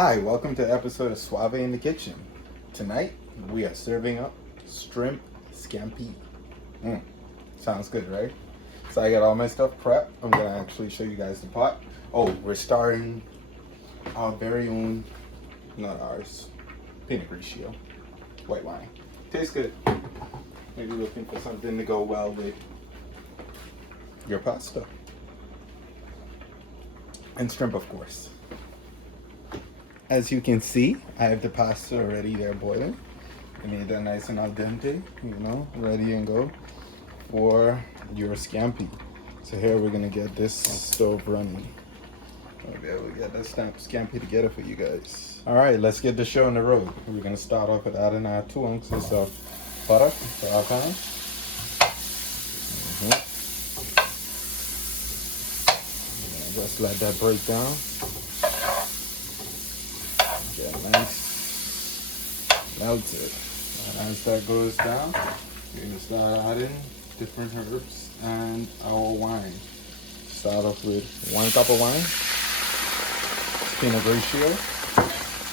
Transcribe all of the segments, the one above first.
Hi, welcome to episode of Swvay In The Kitchen. Tonight, we are serving up shrimp scampi. Sounds good, right? So I got all my stuff prepped. I'm gonna actually show you guys the pot. Oh, we're starting our very own, not ours, Pinot Grigio white wine. Tastes good. Maybe looking for something to go well with your pasta. And shrimp, of course. As you can see, I have the pasta already there boiling. I made that nice and al dente, ready and go for your scampi. So here we're gonna get this stove running. I'll be able to get that scampi together for you guys. All right, let's get the show on the road. We're gonna start off with adding our 2 ounces of butter to our pan. Just let that break down. Get nice melted. And as that goes down, we're gonna start adding different herbs and our wine. Start off with 1 cup of wine. Pinot Grigio.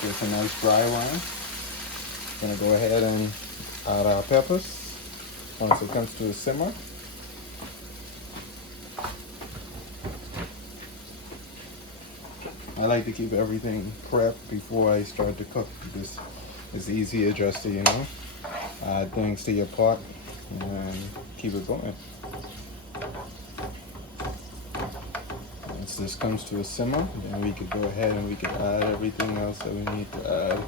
Just a nice dry wine. Gonna go ahead and add our peppers once it comes to a simmer. I like to keep everything prepped before I start to cook because it's easier just to, add things to your pot and keep it going. Once this comes to a simmer, then we could go ahead and we could add everything else that we need to add.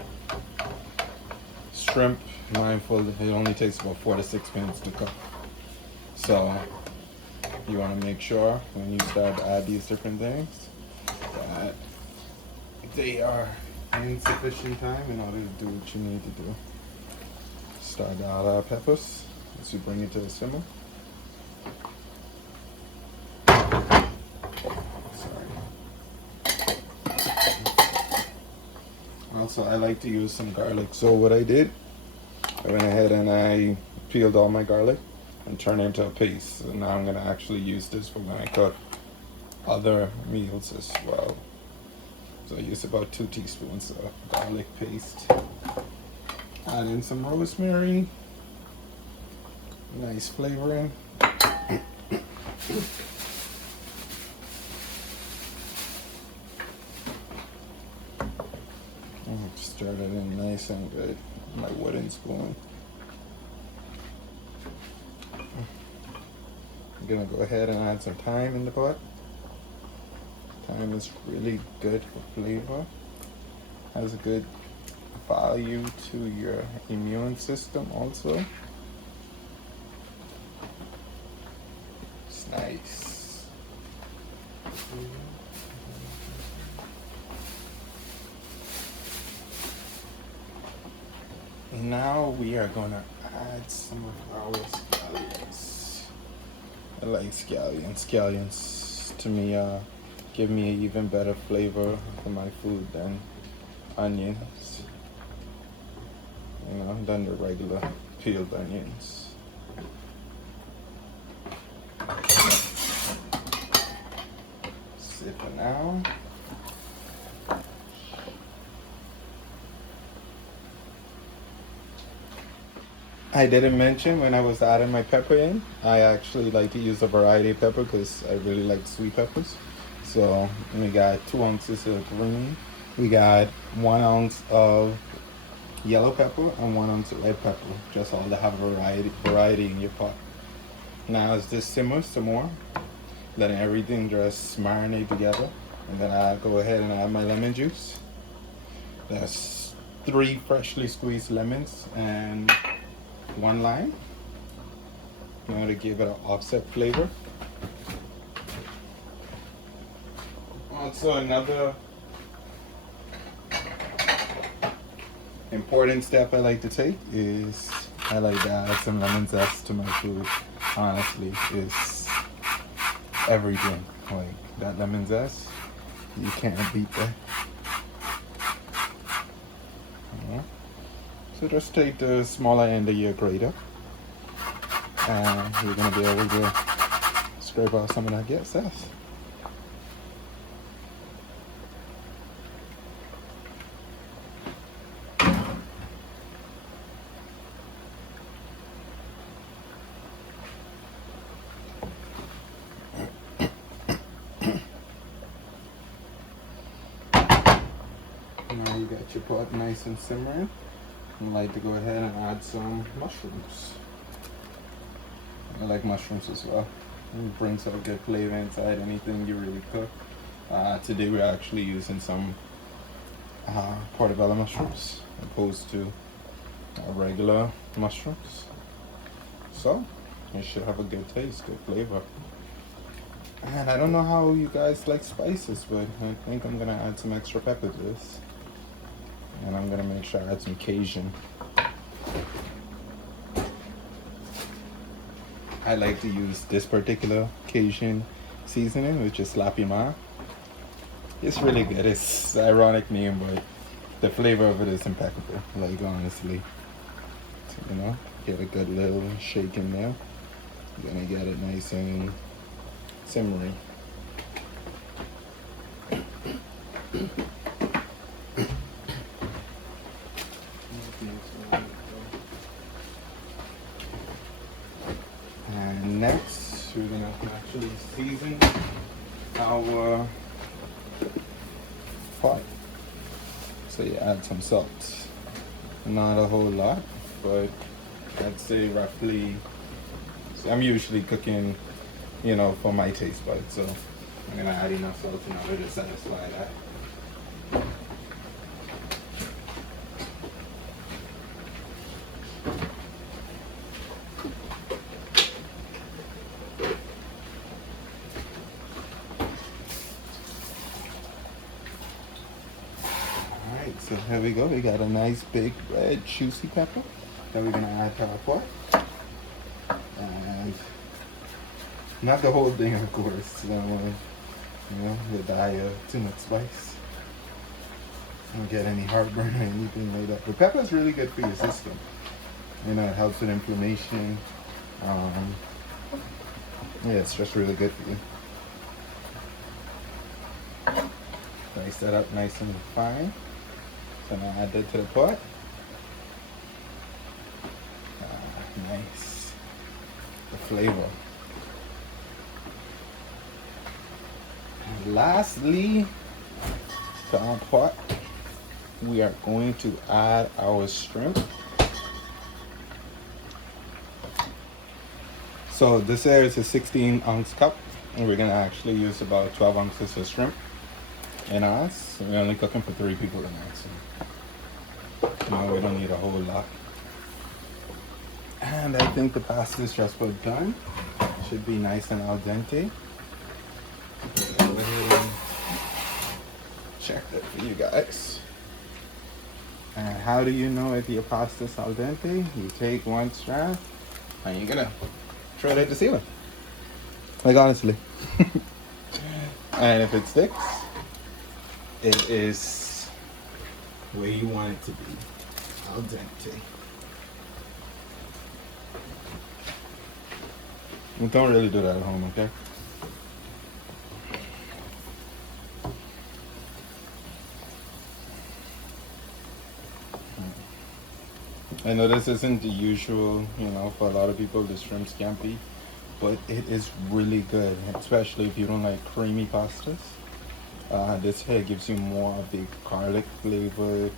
Shrimp, mindful, it only takes about 4 to 6 minutes to cook. So you want to make sure when you start to add these different things that they are in sufficient time in order to do what you need to do. Start out our peppers as you bring it to the simmer. Sorry. Also, I like to use some garlic. So what I did, I went ahead and I peeled all my garlic and turned it into a paste. So now I'm going to actually use this for when I cook other meals as well. So I use about 2 teaspoons of garlic paste. Add in some rosemary. Nice flavoring. Stir it in nice and good. My wooden spoon. I'm gonna go ahead and add some thyme in the pot. Thyme is really good for flavor. Has a good value to your immune system also. It's nice. Now we are gonna add some of our scallions. I like scallions. Scallions to me give me an even better flavor for my food than onions, than the regular peeled onions. Sit for now. I didn't mention when I was adding my pepper in, I actually like to use a variety of pepper because I really like sweet peppers. So we got 2 ounces of green. We got 1 ounce of yellow pepper and 1 ounce of red pepper. Just all to have variety in your pot. Now as this simmers some more, letting everything just marinate together. And then I go ahead and add my lemon juice. That's 3 freshly squeezed lemons and 1 lime. I'm going to give it an offset flavor. Also, another important step I like to take is I like to add some lemon zest to my food. Honestly, it's everything. Like that lemon zest, you can't beat that. So just take the smaller end of your grater, and you're gonna be able to scrape out some of that zest. Now you got your pot nice and simmering. I'd like to go ahead and add some mushrooms. I like mushrooms as well. It brings out good flavor inside anything you really cook. Today we're actually using some portobello mushrooms opposed to regular mushrooms. So it should have a good taste, good flavor. And I don't know how you guys like spices, but I think I'm gonna add some extra pepper to this. And I'm gonna make sure I add some Cajun. I like to use this particular Cajun seasoning, which is Slappy Ma. It's really good. It's an ironic name, but the flavor of it is impeccable. Like, honestly, so, you know, get a good little shake in there. You're gonna get it nice and simmering. And next, we're gonna actually season our pot. So you add some salt. Not a whole lot, but I'd say roughly. So I'm usually cooking, you know, for my taste buds, so I'm gonna add enough salt in order to satisfy that. So here we go. We got a nice big red juicy pepper that we're gonna add to our pot. And not the whole thing, of course. You know, the die of too much spice. Don't get any heartburn or anything like that. But pepper is really good for your system. You know, it helps with inflammation. Yeah, it's just really good for you. Slice that up nice and fine. So now add that to the pot. Nice. The flavor. And lastly, to our pot, we are going to add our shrimp. So this here is a 16-ounce cup, and we're gonna actually use about 12 ounces of shrimp in ours. We're only cooking for 3 people tonight, so no, we don't need a whole lot. And I think the pasta is just about done. Should be nice and al dente. Go ahead and check that for you guys. And how do you know if your pasta is al dente? You take one strand and you're gonna throw it at the ceiling. Like, honestly. And if it sticks, it is where you want it to be. Al dente. We don't really do that at home, okay? I know this isn't the usual, you know, for a lot of people, the shrimp scampi, but it is really good, especially if you don't like creamy pastas. This here gives you more of the garlic flavor,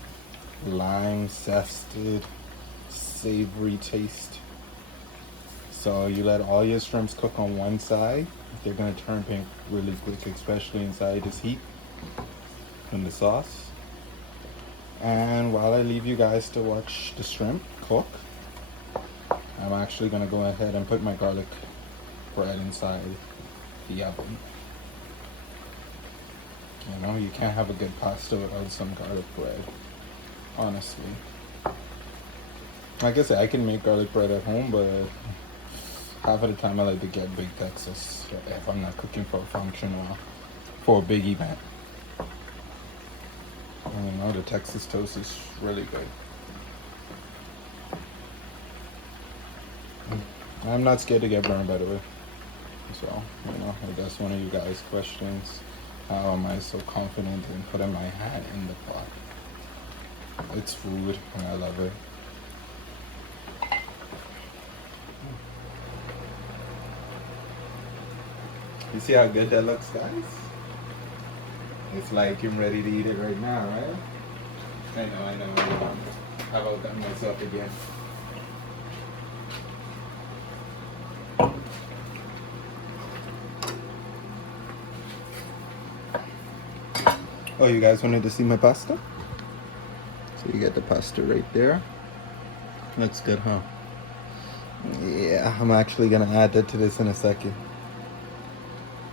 lime, zested, savory taste. So you let all your shrimps cook on one side. They're gonna turn pink really quick, especially inside this heat from the sauce. And while I leave you guys to watch the shrimp cook, I'm actually gonna go ahead and put my garlic bread inside the oven. You know, you can't have a good pasta without some garlic bread, honestly. Like I said, I can make garlic bread at home, but half of the time I like to get big Texas if I'm not cooking for a function or for a big event. And you know, the Texas toast is really good. I'm not scared to get burned, by the way. So, you know, if that's one of you guys' questions, how am I so confident in putting my hand in the pot? It's food and I love it. You see how good that looks, guys? It's like I'm ready to eat it right now, right? I know. I've outdone myself again. Oh, you guys wanted to see my pasta? So you get the pasta right there. Looks good, huh? Yeah, I'm actually gonna add that to this in a second.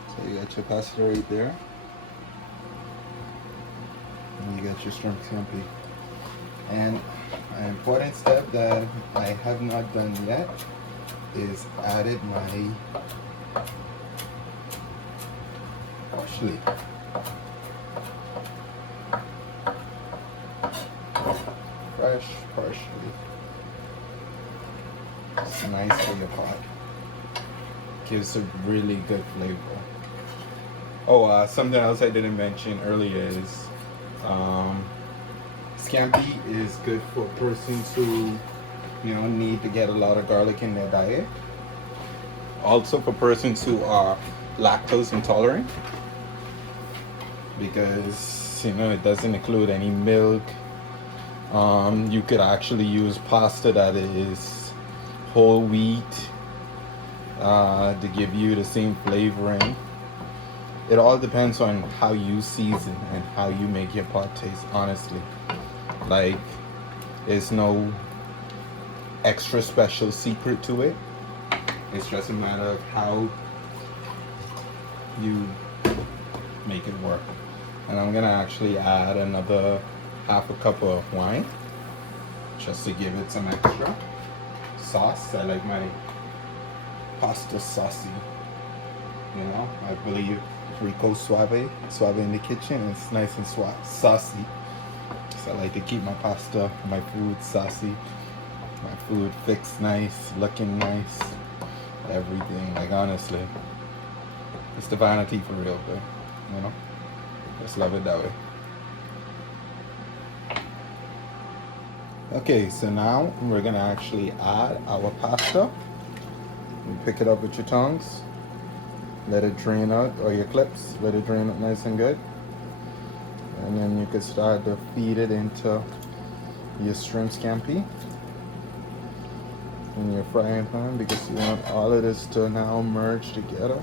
So you got your pasta right there. And you got your shrimp scampi. And an important step that I have not done yet is added my parsley. Fresh parsley. It's nice for your pot. Gives a really good flavor. Oh, something else I didn't mention earlier is Scampi is good for persons who, need to get a lot of garlic in their diet. Also for persons who are lactose intolerant, because it doesn't include any milk. You could actually use pasta that is whole wheat to give you the same flavoring. It all depends on how you season and how you make your pot taste, honestly. Like, there's no extra special secret to it. It's just a matter of how you make it work. And I'm gonna actually add another half a cup of wine just to give it some extra sauce. I like my pasta saucy. I believe Rico Swvay In The Kitchen. It's nice and saucy. So I like to keep my pasta, my food saucy, my food fixed nice, looking nice, everything. Like, honestly, it's the vanity for real, but just love it that way. Okay, so now we're gonna actually add our pasta. You pick it up with your tongs, let it drain out, or your clips, let it drain out nice and good. And then you can start to feed it into your shrimp scampi in your frying pan, because you want all of this to now merge together,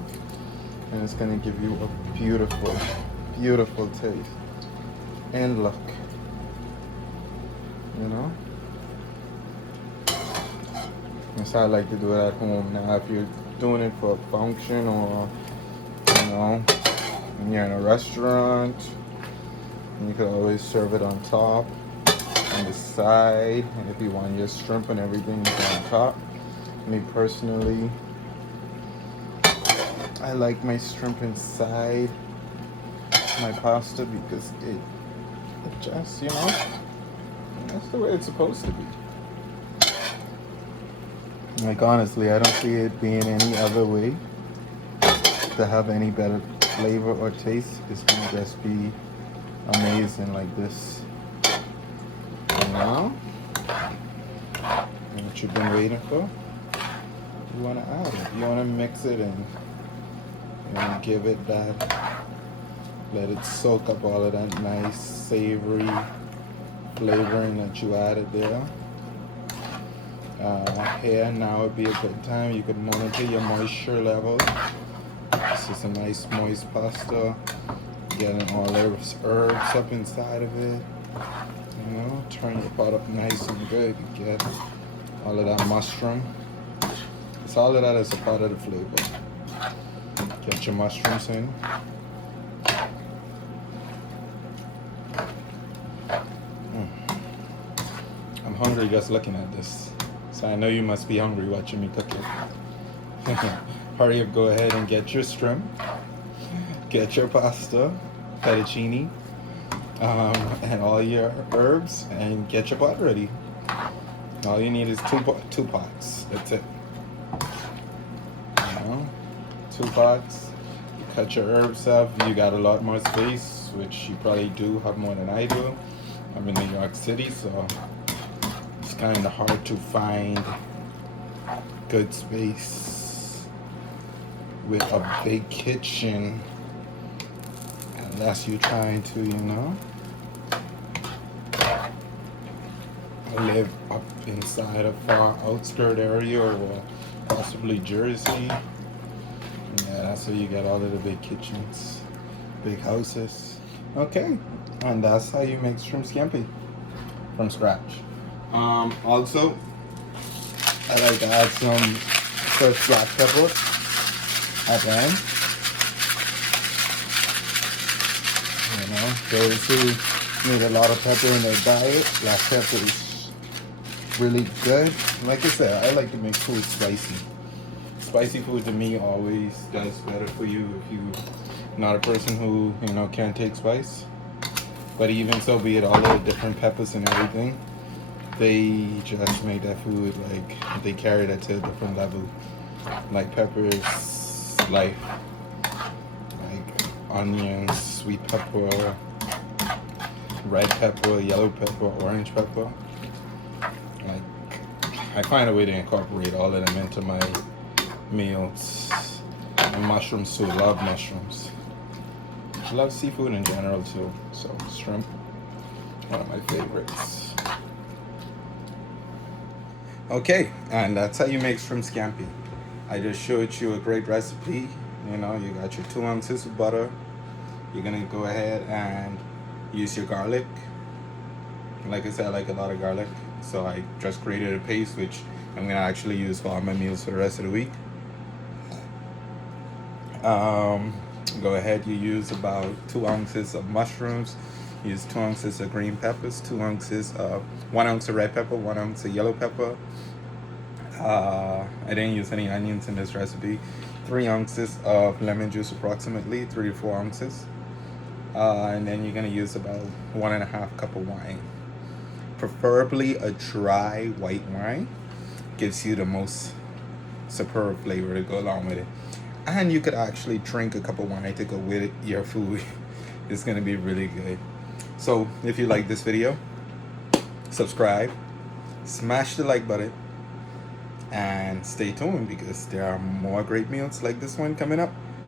and it's gonna give you a beautiful, beautiful taste and look. That's how I like to do it at home. Now, if you're doing it for a function, or when you're in a restaurant, you could always serve it on top, on the side, and if you want your shrimp and everything on top. Me personally, I like my shrimp inside my pasta because it just, that's the way it's supposed to be. Like, honestly, I don't see it being any other way to have any better flavor or taste. It's gonna just be amazing like this. Now, what you've been waiting for, you want to add it. You want to mix it and give it that, let it soak up all of that nice savory flavoring that you added there. Here now would be a good time. You could monitor your moisture level. This is a nice moist pasta. Getting all those herbs up inside of it. Turn your pot up nice and good. You get all of that mushroom. It's all of that is a part of the flavor. Get your mushrooms in. I'm hungry just looking at this. So I know you must be hungry watching me cook it. Hurry up, go ahead and get your shrimp. Get your pasta, fettuccine, and all your herbs, and get your pot ready. All you need is two pots. That's it. 2 pots. You cut your herbs up. You got a lot more space, which you probably do have more than I do. I'm in New York City, so it's kind of hard to find good space with a big kitchen, unless you're trying to, live up inside a far outskirt area or possibly Jersey, yeah, that's where you get all of the big kitchens, big houses. Okay, and that's how you make shrimp scampi from scratch. Also, I like to add some fresh black pepper at the end. You know, those who need a lot of pepper in their diet, black pepper is really good. Like I said, I like to make food spicy. Spicy food to me always does better for you if you're not a person who, you know, can't take spice. But even so, be it all the different peppers and everything, they just make that food, like, they carry that to a different level. Like peppers, like onions, sweet pepper, red pepper, yellow pepper, orange pepper. Like, I find a way to incorporate all of them into my meals. And mushrooms too, love mushrooms. I love seafood in general too. So shrimp, one of my favorites. Okay, and that's how you make shrimp scampi. I just showed you a great recipe. You know, you got your 2 ounces of butter. You're gonna go ahead and use your garlic. Like I said, I like a lot of garlic, so I just created a paste which I'm gonna actually use for all my meals for the rest of the week. Go ahead, you use about 2 ounces of mushrooms, use 2 ounces of green peppers, 1 ounce of red pepper, 1 ounce of yellow pepper. I didn't use any onions in this recipe. 3 ounces of lemon juice, approximately 3 to 4 ounces. And then you're gonna use about 1.5 cup of wine, preferably a dry white wine. Gives you the most superb flavor to go along with it. And you could actually drink a cup of wine to go with your food. It's gonna be really good. So if you like this video, subscribe, smash the like button, and stay tuned because there are more great meals like this one coming up.